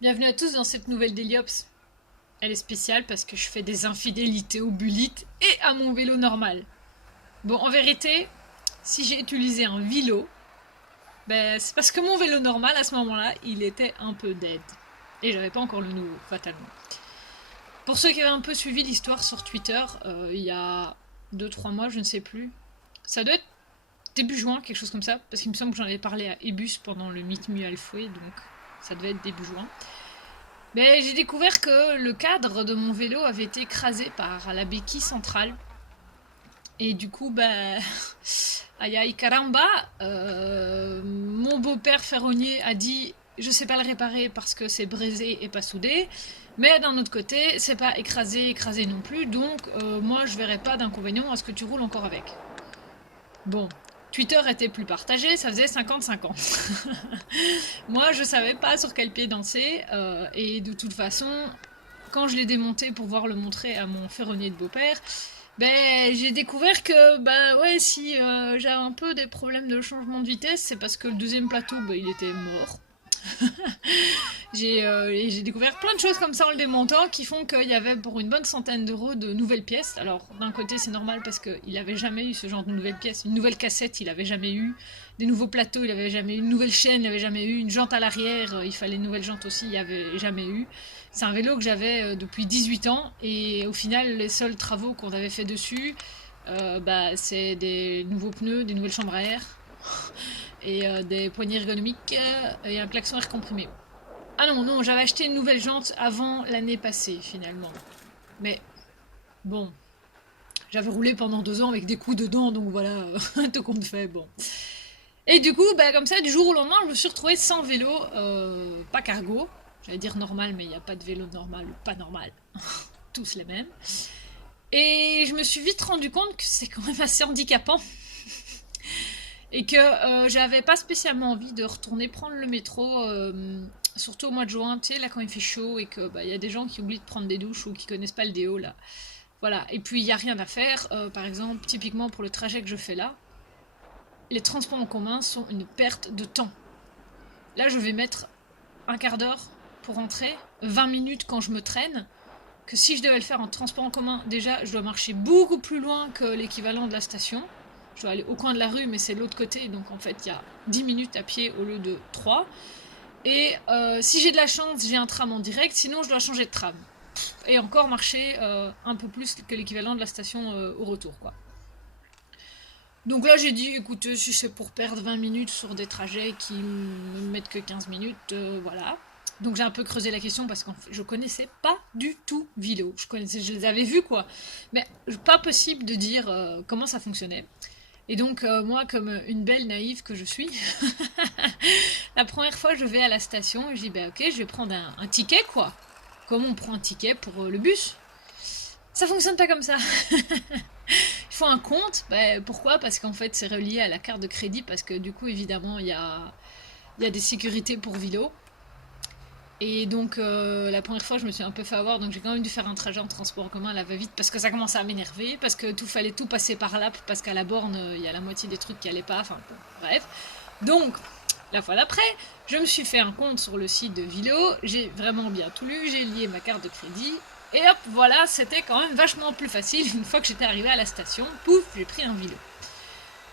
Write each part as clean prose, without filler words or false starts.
Bienvenue à tous dans cette nouvelle Deliops. Elle est spéciale parce que je fais des infidélités au bulite et à mon vélo normal. Bon, en vérité, si j'ai utilisé un vélo, ben, c'est parce que mon vélo normal, à ce moment-là, il était un peu dead. Et j'avais pas encore le nouveau, fatalement. Pour ceux qui avaient un peu suivi l'histoire sur Twitter, il y a 2 3 mois, je ne sais plus. Ça doit être début juin, quelque chose comme ça, parce qu'il me semble que j'en avais parlé à Ebus pendant le Meet Me Halfway, donc ça devait être début juin. Mais j'ai découvert que le cadre de mon vélo avait été écrasé par la béquille centrale. Et du coup, bah, aïe aïe caramba, mon beau-père ferronnier a dit je sais pas le réparer parce que c'est brisé et pas soudé. Mais d'un autre côté, c'est pas écrasé non plus, donc moi je verrais pas d'inconvénient à ce que tu roules encore avec. Bon, Twitter était plus partagé, ça faisait 50-50. Moi, je savais pas sur quel pied danser, et de toute façon, quand je l'ai démonté pour pouvoir le montrer à mon ferronnier de beau-père, ben j'ai découvert que bah ouais, si j'ai un peu des problèmes de changement de vitesse, c'est parce que le deuxième plateau, bah, il était mort. J'ai découvert plein de choses comme ça en le démontant qui font qu'il y avait pour une bonne centaine d'euros de nouvelles pièces. Alors d'un côté c'est normal parce qu'il n'avait jamais eu ce genre de nouvelles pièces. Une nouvelle cassette il avait jamais eu. Des nouveaux plateaux il avait jamais eu. Une nouvelle chaîne il avait jamais eu. Une jante à l'arrière il fallait une nouvelle jante aussi il avait jamais eu. C'est un vélo que j'avais depuis 18 ans et au final les seuls travaux qu'on avait fait dessus bah, c'est des nouveaux pneus, des nouvelles chambres à air et des poignées ergonomiques et un klaxon air comprimé. Ah non, non, j'avais acheté une nouvelle jante avant l'année passée, finalement. Mais bon, j'avais roulé pendant 2 ans avec des coups dedans, donc voilà, tout compte fait, bon. Et du coup, bah, comme ça, du jour au lendemain, je me suis retrouvée sans vélo, pas cargo. J'allais dire normal, mais il n'y a pas de vélo normal ou pas normal. Tous les mêmes. Et je me suis vite rendu compte que c'est quand même assez handicapant. Et que j'avais pas spécialement envie de retourner prendre le métro, surtout au mois de juin, tu sais, là quand il fait chaud et que bah, y a des gens qui oublient de prendre des douches ou qui connaissent pas le déo là. Voilà, et puis il n'y a rien à faire. Par exemple, typiquement pour le trajet que je fais là, les transports en commun sont une perte de temps. Là, je vais mettre un quart d'heure pour rentrer, 20 minutes quand je me traîne, que si je devais le faire en transport en commun, déjà, je dois marcher beaucoup plus loin que l'équivalent de la station. Je dois aller au coin de la rue, mais c'est l'autre côté, donc en fait, il y a 10 minutes à pied au lieu de 3. Et si j'ai de la chance, j'ai un tram en direct, sinon je dois changer de tram. Et encore marcher un peu plus que l'équivalent de la station au retour, quoi. Donc là, j'ai dit, écoutez, si c'est pour perdre 20 minutes sur des trajets qui ne me mettent que 15 minutes, voilà. Donc j'ai un peu creusé la question parce que je connaissais pas du tout Vilo. Je les avais vus quoi, mais pas possible de dire comment ça fonctionnait. Et donc moi, comme une belle naïve que je suis, la première fois je vais à la station, je dis bah ok, je vais prendre un ticket quoi. Comme on prend un ticket pour le bus. Ça fonctionne pas comme ça. Il faut un compte. Bah, pourquoi? Parce qu'en fait, c'est relié à la carte de crédit. Parce que du coup, évidemment, il y a des sécurités pour vélo. Et donc, la première fois, je me suis un peu fait avoir. Donc, j'ai quand même dû faire un trajet en transport en commun à la va-vite. Parce que ça commençait à m'énerver. Parce que tout fallait tout passer par là. Parce qu'à la borne, il y a la moitié des trucs qui allaient pas. Enfin, bon, bref. Donc, la fois d'après, je me suis fait un compte sur le site de Vilo. J'ai vraiment bien tout lu. J'ai lié ma carte de crédit. Et hop, voilà, c'était quand même vachement plus facile une fois que j'étais arrivée à la station. Pouf, j'ai pris un vélo.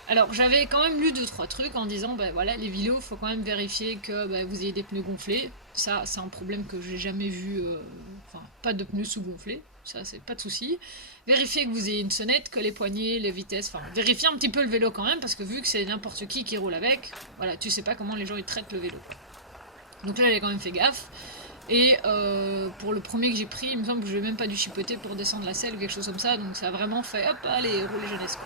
Alors j'avais quand même lu 2 3 trucs en disant ben voilà les vélos faut quand même vérifier que ben, vous ayez des pneus gonflés. Ça c'est un problème que j'ai jamais vu. Enfin pas de pneus sous-gonflés. Ça c'est pas de souci. Vérifier que vous ayez une sonnette, que les poignées, les vitesses, enfin vérifier un petit peu le vélo quand même parce que vu que c'est n'importe qui roule avec, voilà tu sais pas comment les gens ils traitent le vélo. Donc là j'ai quand même fait gaffe. Et pour le premier que j'ai pris, il me semble que je n'ai même pas dû chipoter pour descendre la selle ou quelque chose comme ça. Donc ça a vraiment fait hop, allez, rouler jeunesse.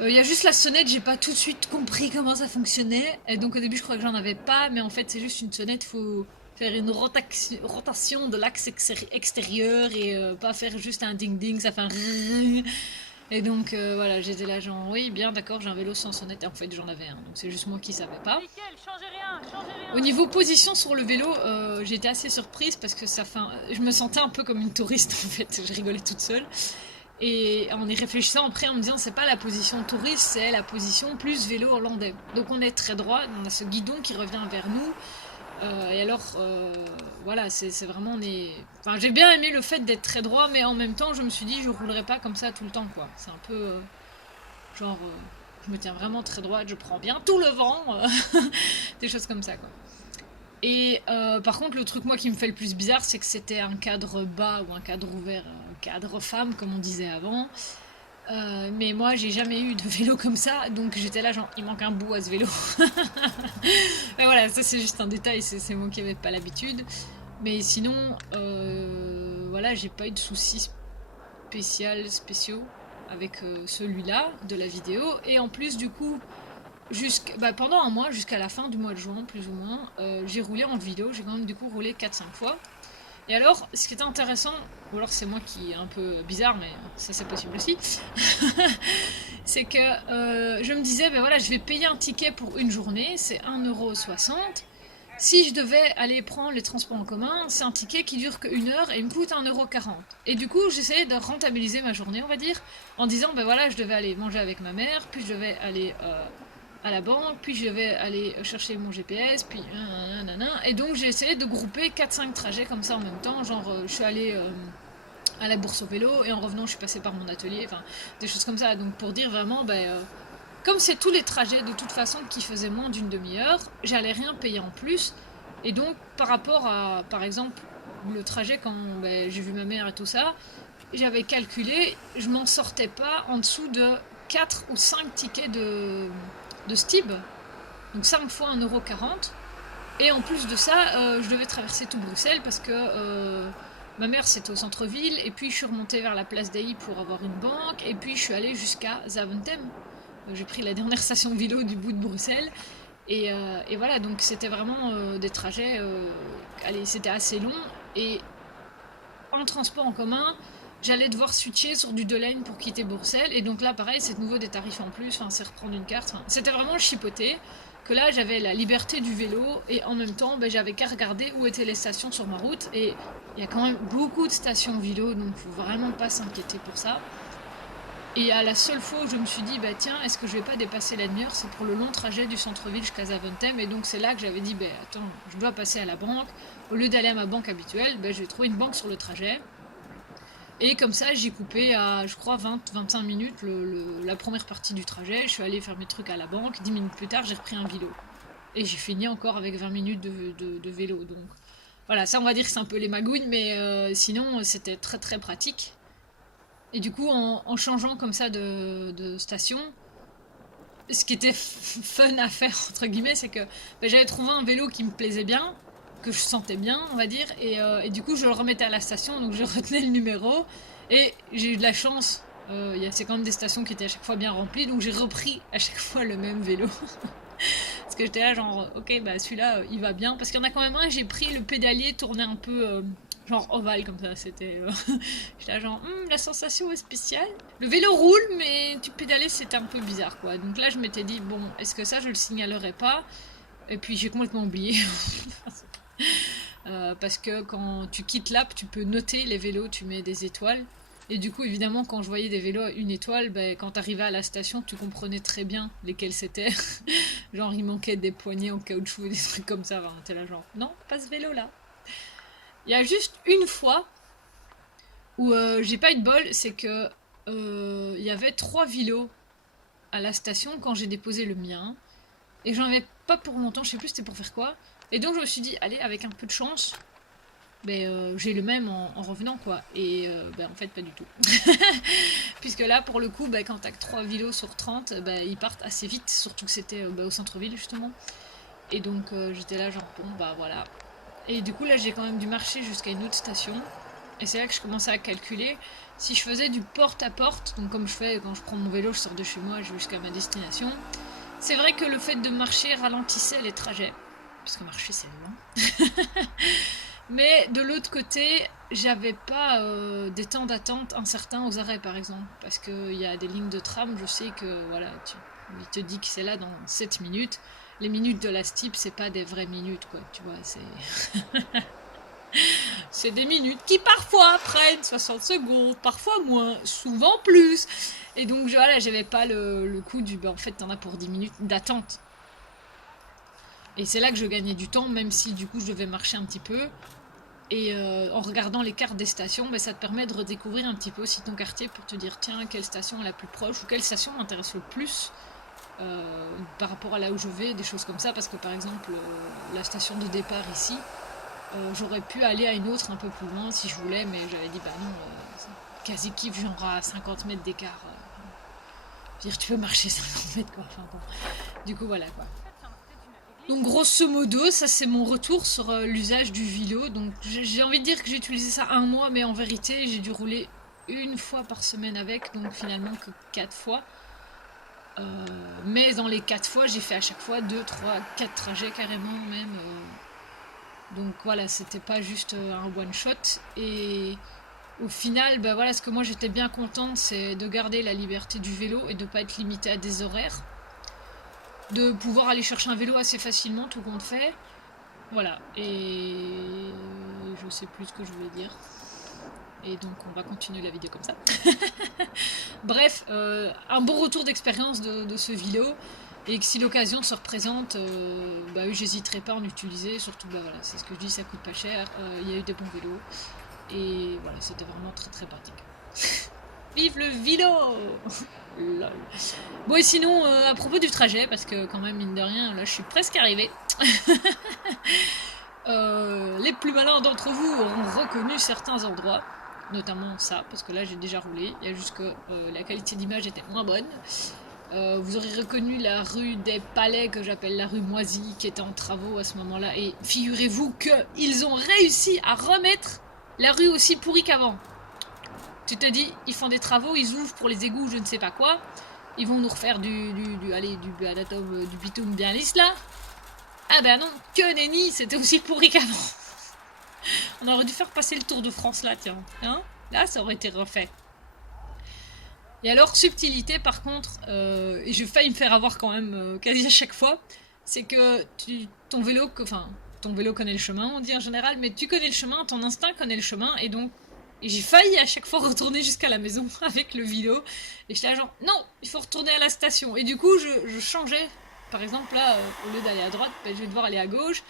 Il y a juste la sonnette, j'ai pas tout de suite compris comment ça fonctionnait. Et donc au début je croyais que j'en avais pas, mais en fait c'est juste une sonnette, il faut faire une rotation de l'axe extérieur et pas faire juste un ding ding, ça fait un rrrr. Et donc voilà, j'étais là genre oui bien d'accord j'ai un vélo sans sonnette et en fait j'en avais un, donc c'est juste moi qui savais pas. Nickel, changez rien, changez Au rien. niveau position sur le vélo, j'étais assez surprise parce que je me sentais un peu comme une touriste en fait, je rigolais toute seule. Et en y réfléchissant après, en me disant c'est pas la position touriste, c'est la position plus vélo hollandais. Donc on est très droit, on a ce guidon qui revient vers nous. Et alors, voilà, c'est vraiment des... Enfin, j'ai bien aimé le fait d'être très droit, mais en même temps, je me suis dit, je roulerai pas comme ça tout le temps, quoi. C'est un peu, genre, je me tiens vraiment très droite, je prends bien tout le vent, des choses comme ça, quoi. Et par contre, le truc, moi, qui me fait le plus bizarre, c'est que c'était un cadre bas ou un cadre ouvert, un cadre femme, comme on disait avant. Mais moi, j'ai jamais eu de vélo comme ça, donc j'étais là, genre, il manque un bout à ce vélo. Mais voilà, ça c'est juste un détail, c'est moi qui n'avais pas l'habitude. Mais sinon, voilà, j'ai pas eu de soucis spéciaux avec celui-là de la vidéo. Et en plus, du coup, pendant un mois, jusqu'à la fin du mois de juin, plus ou moins, j'ai roulé en vidéo. J'ai quand même du coup roulé 4-5 fois. Et alors, ce qui était intéressant, ou alors c'est moi qui est un peu bizarre, mais ça c'est possible aussi, c'est que je me disais, ben voilà, je vais payer un ticket pour une journée, c'est 1,60 €. Si je devais aller prendre les transports en commun, c'est un ticket qui dure qu'une heure et il me coûte 1,40 €. Et du coup, j'essayais de rentabiliser ma journée, on va dire, en disant, ben voilà, je devais aller manger avec ma mère, puis je devais aller à la banque, puis je devais aller chercher mon GPS, puis et donc j'ai essayé de grouper 4-5 trajets comme ça en même temps, genre je suis allée à la bourse au vélo et en revenant je suis passée par mon atelier, enfin des choses comme ça, donc pour dire vraiment, comme c'est tous les trajets de toute façon qui faisaient moins d'une demi-heure, j'allais rien payer en plus, et donc par rapport à, par exemple, le trajet quand j'ai vu ma mère et tout ça, j'avais calculé, je m'en sortais pas en dessous de 4 ou 5 tickets de Stib, donc 5 fois 1,40 €. Et en plus de ça, je devais traverser tout Bruxelles parce que ma mère c'était au centre-ville, et puis je suis remontée vers la place d'Ailly pour avoir une banque, et puis je suis allée jusqu'à Zaventem. J'ai pris la dernière station de vélo du bout de Bruxelles. Et voilà, donc c'était vraiment des trajets, allez, c'était assez long. Et en transport en commun, j'allais devoir switcher sur du Delaine pour quitter Bruxelles. Et donc là, pareil, c'est de nouveau des tarifs en plus. Enfin, c'est reprendre une carte. Enfin, c'était vraiment chipoté. Que là, j'avais la liberté du vélo. Et en même temps, j'avais qu'à regarder où étaient les stations sur ma route. Et il y a quand même beaucoup de stations vélo. Donc, faut vraiment pas s'inquiéter pour ça. Et à la seule fois où je me suis dit, tiens, est-ce que je vais pas dépasser la demi-heure, c'est pour le long trajet du centre-ville jusqu'à Zaventem. Et donc, c'est là que j'avais dit, attends, je dois passer à la banque. Au lieu d'aller à ma banque habituelle, je vais trouver une banque sur le trajet. Et comme ça, j'ai coupé à, je crois, 20-25 minutes la première partie du trajet. Je suis allée faire mes trucs à la banque. 10 minutes plus tard, j'ai repris un vélo. Et j'ai fini encore avec 20 minutes de vélo. Donc voilà, ça on va dire que c'est un peu les magouilles, mais sinon c'était très très pratique. Et du coup, en changeant comme ça de station, ce qui était fun à faire, entre guillemets, c'est que j'avais trouvé un vélo qui me plaisait bien, que je sentais bien, on va dire, et du coup, je le remettais à la station, donc je retenais le numéro, et j'ai eu de la chance. C'est quand même des stations qui étaient à chaque fois bien remplies, donc j'ai repris à chaque fois le même vélo. Parce que j'étais là, genre, ok, celui-là, il va bien. Parce qu'il y en a quand même un, j'ai pris le pédalier tourné un peu, genre ovale, comme ça. C'était. J'étais là, genre, la sensation est spéciale. Le vélo roule, mais tu pédalais, c'était un peu bizarre, quoi. Donc là, je m'étais dit, bon, est-ce que ça, je le signalerai pas? Et puis, j'ai complètement oublié. Parce que quand tu quittes l'app, tu peux noter les vélos, tu mets des étoiles. Et du coup, évidemment, quand je voyais des vélos à une étoile, quand t'arrivais à la station, tu comprenais très bien lesquels c'était. Genre, il manquait des poignées en caoutchouc et des trucs comme ça. Enfin, t'es là, genre, non, pas ce vélo-là. Il y a juste une fois où j'ai pas eu de bol, c'est que il y avait 3 vélos à la station quand j'ai déposé le mien. Et j'en avais pas pour longtemps, je sais plus c'était pour faire quoi. Et donc, je me suis dit, allez, avec un peu de chance, j'ai le même en revenant, quoi. Et en fait, pas du tout. Puisque là, pour le coup, quand t'as que 3 vélos sur 30, ils partent assez vite, surtout que c'était au centre-ville, justement. Et donc, j'étais là, genre, bon, voilà. Et du coup, là, j'ai quand même dû marcher jusqu'à une autre station. Et c'est là que je commençais à calculer. Si je faisais du porte-à-porte, donc comme je fais quand je prends mon vélo, je sors de chez moi, je vais jusqu'à ma destination. C'est vrai que le fait de marcher ralentissait les trajets. Parce que marcher, c'est loin. Mais de l'autre côté, j'avais pas des temps d'attente incertains aux arrêts, par exemple. Parce qu'il y a des lignes de tram, je sais que voilà, il te dit que c'est là dans 7 minutes. Les minutes de la STIP, c'est pas des vraies minutes, quoi. Tu vois, c'est. C'est des minutes qui parfois prennent 60 secondes, parfois moins, souvent plus. Et donc voilà, j'avais pas le coup du en fait, t'en as pour 10 minutes d'attente. Et c'est là que je gagnais du temps, même si du coup je devais marcher un petit peu. Et en regardant les cartes des stations, ben, ça te permet de redécouvrir un petit peu aussi ton quartier pour te dire tiens, quelle station est la plus proche ou quelle station m'intéresse le plus par rapport à là où je vais, des choses comme ça. Parce que par exemple, la station de départ ici, j'aurais pu aller à une autre un peu plus loin si je voulais, mais j'avais dit bah non, quasi kiff, genre à 50 mètres d'écart. Je veux dire, tu peux marcher 50 mètres quoi. Enfin, bon. Du coup, voilà quoi. Donc grosso modo, ça c'est mon retour sur l'usage du vélo. Donc j'ai envie de dire que j'ai utilisé ça un mois, mais en vérité j'ai dû rouler une fois par semaine avec, donc finalement que 4 fois. Mais dans les 4 fois, j'ai fait à chaque fois 2, 3, 4 trajets carrément même. Donc voilà, c'était pas juste un one shot. Et au final, bah voilà, ce que moi j'étais bien contente, c'est de garder la liberté du vélo et de pas être limitée à des horaires. De pouvoir aller chercher un vélo assez facilement, tout compte fait. Voilà, et je sais plus ce que je voulais dire. Et donc on va continuer la vidéo comme ça. Bref, un bon retour d'expérience de ce vélo. Et que si l'occasion se représente, bah oui, j'hésiterai pas à en utiliser. Surtout, bah voilà, c'est ce que je dis, ça coûte pas cher. Il y a eu des bons vélos. Et voilà, c'était vraiment très très pratique. Vive le vélo. Lol. Bon et sinon, à propos du trajet, parce que quand même mine de rien, là je suis presque arrivée. Les plus malins d'entre vous auront reconnu certains endroits, notamment ça, parce que là j'ai déjà roulé, il y a juste que la qualité d'image était moins bonne. Vous aurez reconnu la rue des Palais, que j'appelle la rue Moisie, qui était en travaux à ce moment-là, et figurez-vous qu'ils ont réussi à remettre la rue aussi pourrie qu'avant. Tu te dis, ils font des travaux, ils ouvrent pour les égouts, je ne sais pas quoi. Ils vont nous refaire du bitume bien lisse là. Ah ben non, que nenni, c'était aussi pourri qu'avant. On aurait dû faire passer le Tour de France là, tiens. Hein, là, ça aurait été refait. Et alors, subtilité par contre, et j'ai failli me faire avoir quand même quasi à chaque fois, c'est que ton vélo connaît le chemin, on dit en général, mais tu connais le chemin, ton instinct connaît le chemin, et donc et j'ai failli à chaque fois retourner jusqu'à la maison avec le vélo. Et j'étais là genre, non, il faut retourner à la station. Et du coup, je changeais. Par exemple, là, au lieu d'aller à droite, ben, je vais devoir aller à gauche.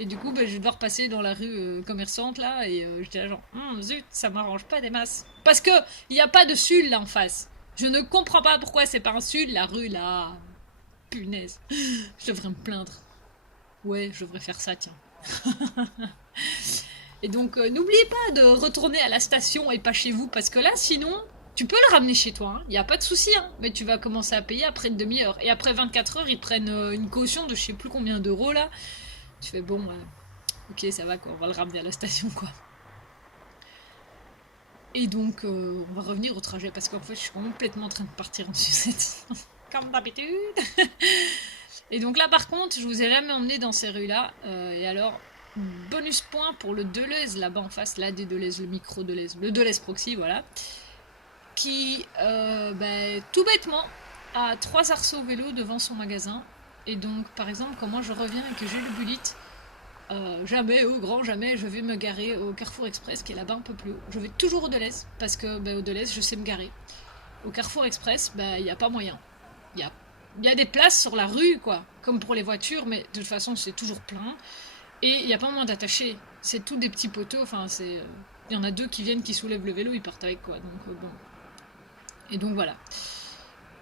Et du coup, ben, je vais devoir passer dans la rue commerçante, là. Et j'étais là genre, zut, ça m'arrange pas des masses. Parce que il n'y a pas de Sul, là, en face. Je ne comprends pas pourquoi c'est pas un Sul, la rue, là. Punaise. Je devrais me plaindre. Ouais, je devrais faire ça, tiens. Et donc, n'oubliez pas de retourner à la station et pas chez vous, parce que là, sinon, tu peux le ramener chez toi, il n'y a pas de souci, hein, mais tu vas commencer à payer après une demi-heure. Et après 24 heures, ils prennent une caution de je sais plus combien d'euros, là. Tu fais, bon, ok, ça va, quoi, on va le ramener à la station, quoi. Et donc, on va revenir au trajet, parce qu'en fait, je suis complètement en train de partir en sucette. Comme d'habitude. Et donc là, par contre, je vous ai jamais emmené dans ces rues-là. Et alors... bonus point pour le Deleuze là-bas en face, l'AD Deleuze, le micro Deleuze, le Deleuze Proxy, voilà, qui tout bêtement a 3 arceaux vélo devant son magasin. Et donc par exemple quand moi je reviens et que j'ai le bulite, jamais, au grand jamais, je vais me garer au Carrefour Express qui est là-bas un peu plus haut. Je vais toujours au Deleuze parce que au Deleuze je sais me garer. Au Carrefour Express, il n'y a pas moyen. Il y a des places sur la rue, quoi, comme pour les voitures, mais de toute façon c'est toujours plein. Et il n'y a pas moyen d'attacher. C'est tout des petits poteaux. Enfin, c'est. Il y en a 2 qui viennent, qui soulèvent le vélo, ils partent avec quoi. Donc bon. Et donc voilà.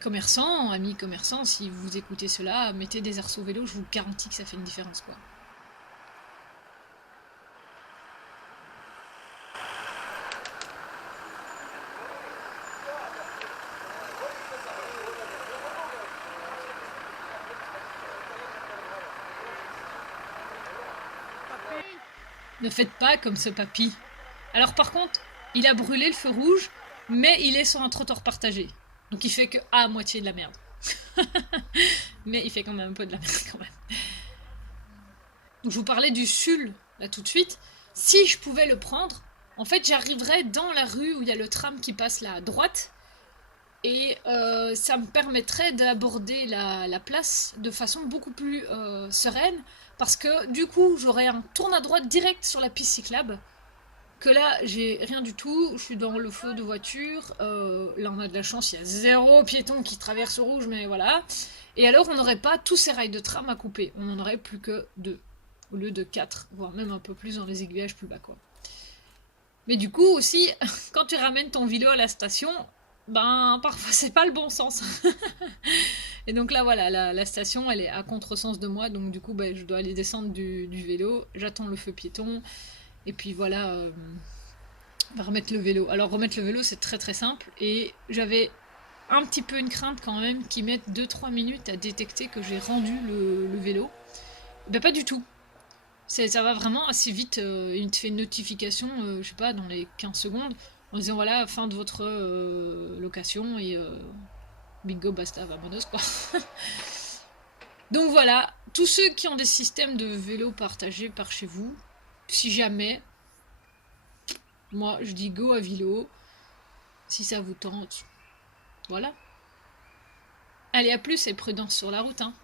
Commerçants, amis commerçants, si vous écoutez cela, mettez des arceaux vélo, je vous garantis que ça fait une différence quoi. Ne faites pas comme ce papy. Alors par contre, il a brûlé le feu rouge, mais il est sur un trottoir partagé. Donc il fait que à moitié de la merde. Mais il fait quand même un peu de la merde quand même. Donc je vous parlais du Sul, là tout de suite. Si je pouvais le prendre, en fait j'arriverais dans la rue où il y a le tram qui passe là à droite. Et ça me permettrait d'aborder la place de façon beaucoup plus sereine. Parce que du coup, j'aurais un tourne à droite direct sur la piste cyclable. Que là, j'ai rien du tout. Je suis dans le flot de voitures. Là, on a de la chance, il y a 0 piéton qui traverse au rouge, mais voilà. Et alors, on n'aurait pas tous ces rails de tram à couper. On n'en aurait plus que 2, au lieu de 4, voire même un peu plus dans les aiguillages plus bas, quoi. Mais du coup, aussi, quand tu ramènes ton vélo à la station, ben, parfois, c'est pas le bon sens. Et donc là, voilà, la station, elle est à contresens de moi. Donc du coup, ben, je dois aller descendre du vélo. J'attends le feu piéton. Et puis voilà, on va remettre le vélo. Alors, remettre le vélo, c'est très très simple. Et j'avais un petit peu une crainte quand même qu'ils mettent 2-3 minutes à détecter que j'ai rendu le vélo. Ben pas du tout. Ça va vraiment assez vite. Il te fait une notification, je sais pas, dans les 15 secondes, en disant voilà, fin de votre location et bingo, basta, vamonos quoi. Donc voilà, tous ceux qui ont des systèmes de vélo partagés par chez vous, si jamais, moi je dis go à vélo, si ça vous tente. Voilà. Allez, à plus et prudence sur la route, hein.